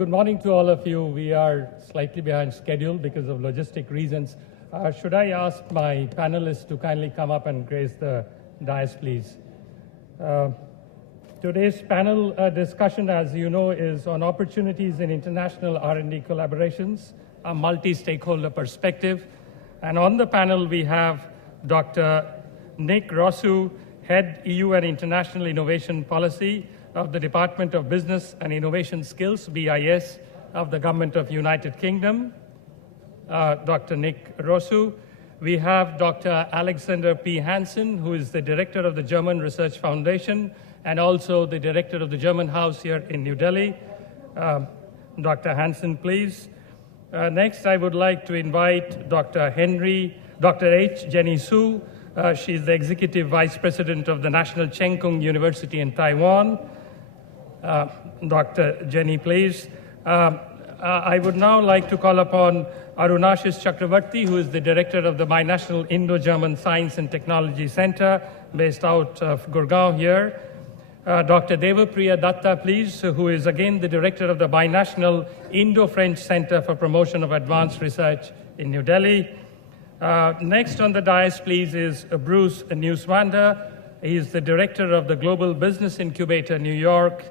Good morning to all of you. We are slightly behind schedule because of logistic reasons. Should I ask my panelists to kindly come up and grace the dais, please? Today's panel discussion, as you know, is on opportunities in international R&D collaborations, a multi-stakeholder perspective. And on the panel, we have Dr. Nick Rosu, Head EU and International Innovation Policy of the Department of Business and Innovation Skills, BIS, of the Government of United Kingdom, Dr. Nick Rosu. We have Dr. Alexander P. Hansen, who is the Director of the German Research Foundation and also the Director of the German House here in New Delhi. Dr. Hansen, please. Next, I would like to invite Dr. H. Jenny Su. She's the Executive Vice President of the National Cheng Kung University in Taiwan. Dr. Jenny, please. I would now like to call upon Arunashis Chakravarti, who is the Director of the Binational Indo-German Science and Technology Center, based out of Gurgaon here. Dr. Devapriya Datta, please, who is again the Director of the Binational Indo-French Center for Promotion of Advanced Research in New Delhi. Next on the dais, please, is Bruce Newswander. He is the Director of the Global Business Incubator, New York.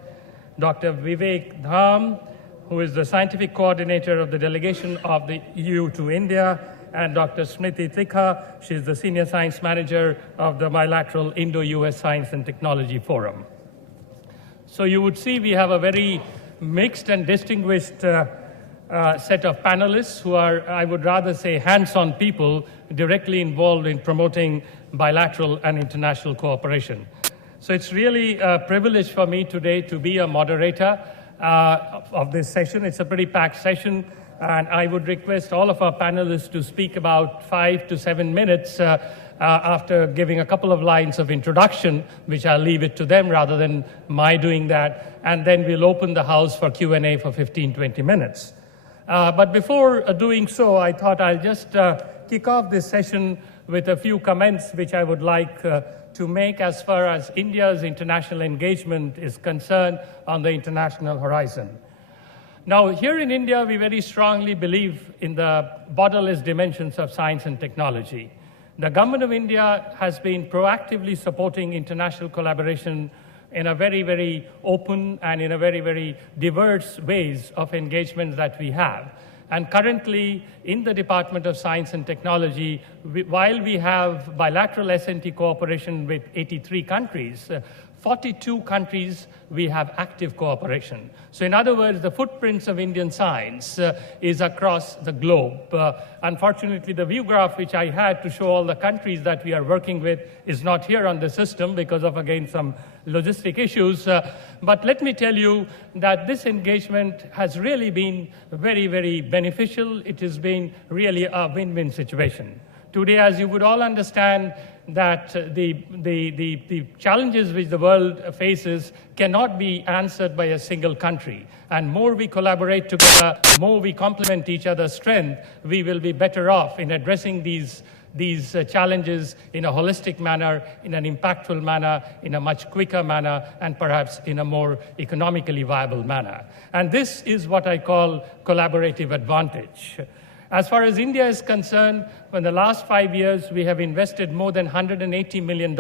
Dr. Vivek Dham, who is the Scientific Coordinator of the Delegation of the EU to India, and Dr. Smriti Tikha, she is the Senior Science Manager of the Bilateral Indo-US Science and Technology Forum. So you would see we have a very mixed and distinguished set of panelists who are, I would rather say, hands-on people directly involved in promoting bilateral and international cooperation. So it's really a privilege for me today to be a moderator of this session. It's a pretty packed session, and I would request all of our panelists to speak about 5 to 7 minutes after giving a couple of lines of introduction, which I'll leave it to them rather than my doing that, and then we'll open the house for Q&A for 15-20 minutes. But before doing so, I thought I'll just kick off this session with a few comments which I would like to make as far as India's international engagement is concerned on the international horizon. Now, here in India, we very strongly believe in the borderless dimensions of science and technology. The government of India has been proactively supporting international collaboration in a very, very open and in a very, very diverse ways of engagement that we have. And currently, in the Department of Science and Technology, while we have bilateral S&T cooperation with 83 countries, 42 countries we have active cooperation. So in other words, the footprints of Indian science is across the globe. Unfortunately, the view graph which I had to show all the countries that we are working with is not here on the system because of, again, some logistic issues. But let me tell you that this engagement has really been very, very beneficial. It has been really a win-win situation. Today, as you would all understand, that the challenges which the world faces cannot be answered by a single country. And more we collaborate together, more we complement each other's strength, we will be better off in addressing these challenges in a holistic manner, in an impactful manner, in a much quicker manner, and perhaps in a more economically viable manner. And this is what I call collaborative advantage. As far as India is concerned, in the last 5 years, we have invested more than $180 million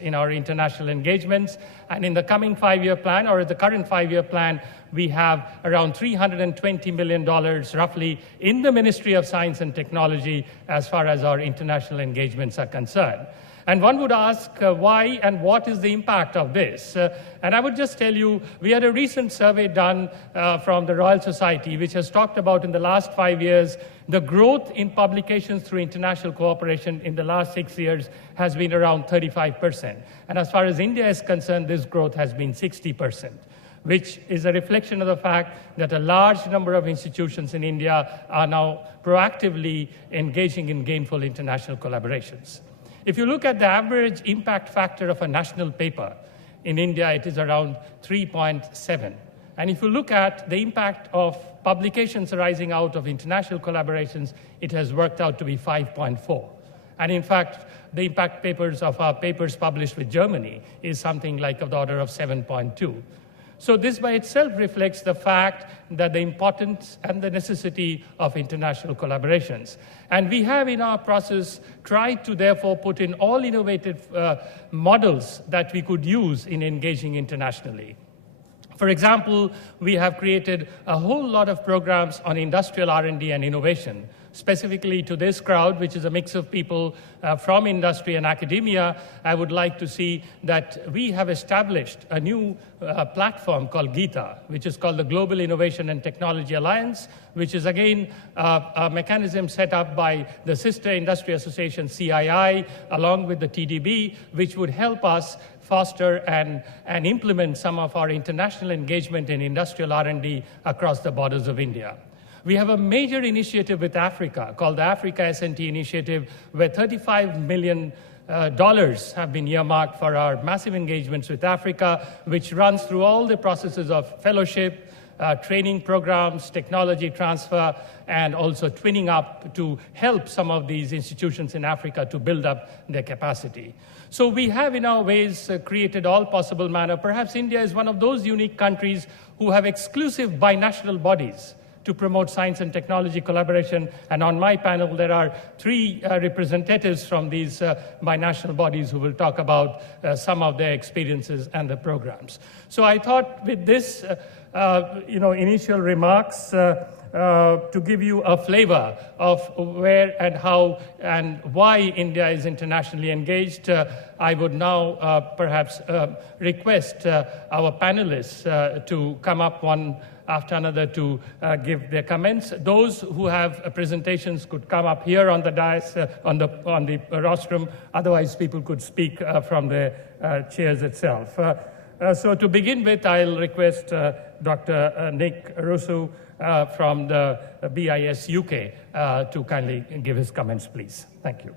in our international engagements. And in the coming 5-year plan, or the current 5-year plan, we have around $320 million roughly in the Ministry of Science and Technology as far as our international engagements are concerned. And one would ask why and what is the impact of this? And I would just tell you, we had a recent survey done from the Royal Society, which has talked about in the last 5 years, the growth in publications through international cooperation in the last 6 years has been around 35%. And as far as India is concerned, this growth has been 60%, which is a reflection of the fact that a large number of institutions in India are now proactively engaging in gainful international collaborations. If you look at the average impact factor of a national paper, in India it is around 3.7. And if you look at the impact of publications arising out of international collaborations, it has worked out to be 5.4. And in fact, the impact papers of our papers published with Germany is something like of the order of 7.2. So this by itself reflects the fact that the importance and the necessity of international collaborations. And we have in our process tried to therefore put in all innovative models that we could use in engaging internationally. For example, we have created a whole lot of programs on industrial R&D and innovation. Specifically to this crowd, which is a mix of people from industry and academia, I would like to see that we have established a new platform called GITA, which is called the Global Innovation and Technology Alliance, which is again a mechanism set up by the sister industry association CII, along with the TDB, which would help us foster and implement some of our international engagement in industrial R&D across the borders of India. We have a major initiative with Africa called the Africa S&T Initiative, where $35 million have been earmarked for our massive engagements with Africa, which runs through all the processes of fellowship, training programs, technology transfer, and also twinning up to help some of these institutions in Africa to build up their capacity. So we have in our ways created all possible manner. Perhaps India is one of those unique countries who have exclusive binational bodies to promote science and technology collaboration. And on my panel, there are 3 representatives from these binational bodies who will talk about some of their experiences and the programs. So I thought with this initial remarks to give you a flavor of where and how and why India is internationally engaged, I would now perhaps request our panelists to come up one after another to give their comments. Those who have presentations could come up here on the dais, on the rostrum. Otherwise, people could speak from the chairs itself. So to begin with, I'll request Dr. Nick Russo from the BIS UK to kindly give his comments, please. Thank you.